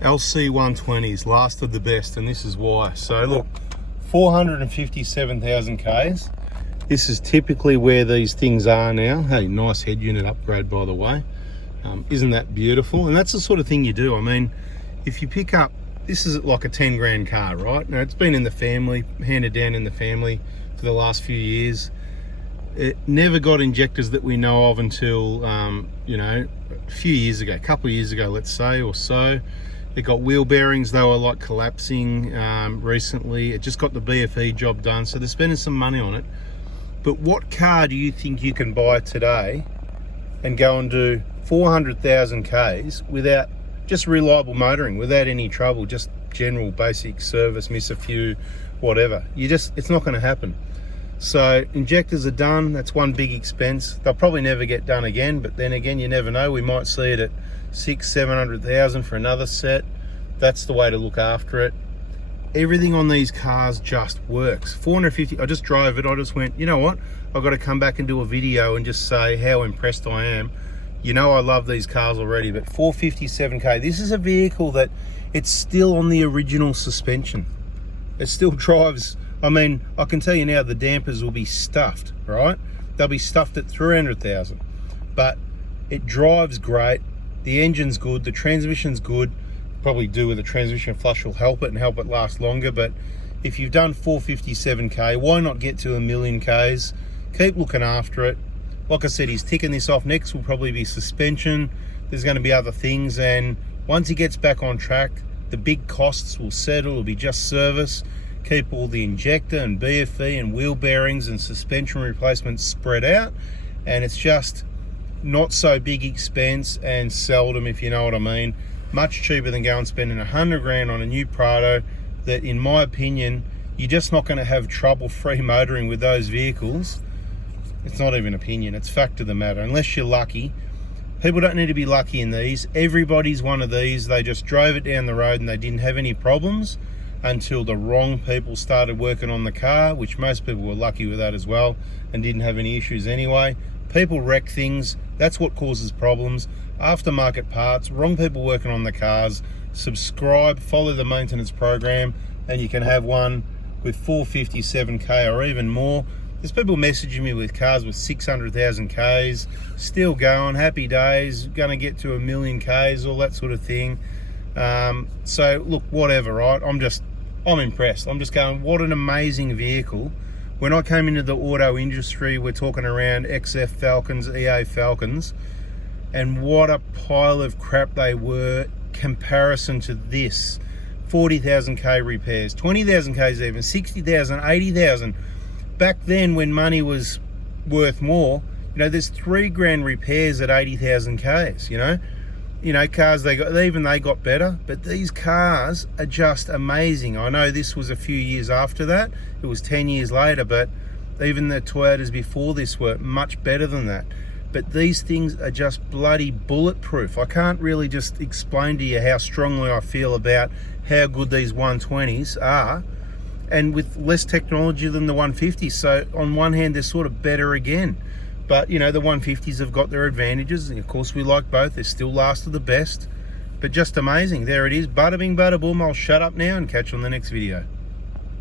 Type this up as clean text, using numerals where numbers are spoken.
LC 120s, last of the best, and this is why. So look, 457,000 Ks. This is typically where these things are now. Hey, nice head unit upgrade, by the way. Isn't that beautiful? And that's the sort of thing you do. I mean, if you pick up, this is like a 10 grand car, right? Now, it's been in the family, handed down in the family for the last few years. It never got injectors that we know of until, you know, a few years ago, a couple of years ago, let's say, or so. It got wheel bearings, they were like collapsing recently. It just got the BFE job done, so they're spending some money on it. But what car do you think you can buy today and go and do 400,000 Ks without just reliable motoring, without any trouble, just general basic service, miss a few, whatever? It's not going to happen. So injectors are done. That's one big expense. They'll probably never get done again, but then again, you never know. We might see it at 600,000-700,000 for another set. That's the way to look after it. Everything on these cars just works. 450, I just drove it. I just went, you know what? I've got to come back and do a video and just say how impressed I am. You know, I love these cars already, but 457K, this is a vehicle that it's still on the original suspension. It still drives. I mean, I can tell you now, the dampers will be stuffed, right? They'll be stuffed at 300,000, but it drives great. The engine's good, the transmission's good. Probably do with a transmission flush will help it and help it last longer. But if you've done 457K, why not get to 1,000,000 Ks? Keep looking after it. Like I said, he's ticking this off. Next will probably be suspension. There's going to be other things, and once he gets back on track, the big costs will settle. It'll be just service. Keep all the injector and BFE and wheel bearings and suspension replacements spread out, and it's just not so big expense and seldom, if you know what I mean. Much cheaper than going and spending 100 grand on a new Prado that, in my opinion, you're just not going to have trouble-free motoring with those vehicles. It's not even opinion, it's fact of the matter. Unless you're lucky. People don't need to be lucky in these. Everybody's one of these. They just drove it down the road and they didn't have any problems until the wrong people started working on the car, which most people were lucky with that as well and didn't have any issues anyway. People wreck things. That's what causes problems. Aftermarket parts, wrong people working on the cars. Subscribe, follow the maintenance program, and you can have one with 457K or even more. There's people messaging me with cars with 600,000 Ks, still going, happy days, going to get to 1,000,000 Ks, all that sort of thing. So look, whatever, right? I'm impressed. I'm just going, what an amazing vehicle. When I came into the auto industry, we're talking around XF Falcons, EA Falcons, and what a pile of crap they were comparison to this. 40,000 K repairs, 20,000 Ks even, 60,000, 80,000. Back then when money was worth more, you know, there's 3 grand repairs at 80,000 Ks, you know, cars they got better, but these cars are just amazing. I know this was a few years after that, it was 10 years later, but even the Toyotas before this were much better than that. But these things are just bloody bulletproof. I can't really just explain to you how strongly I feel about how good these 120s are, and with less technology than the 150s. So on one hand, they're sort of better again. But, you know, the 150s have got their advantages. And of course, we like both. They're still last of the best. But just amazing. There it is. Bada bing, bada boom. I'll shut up now and catch you on the next video.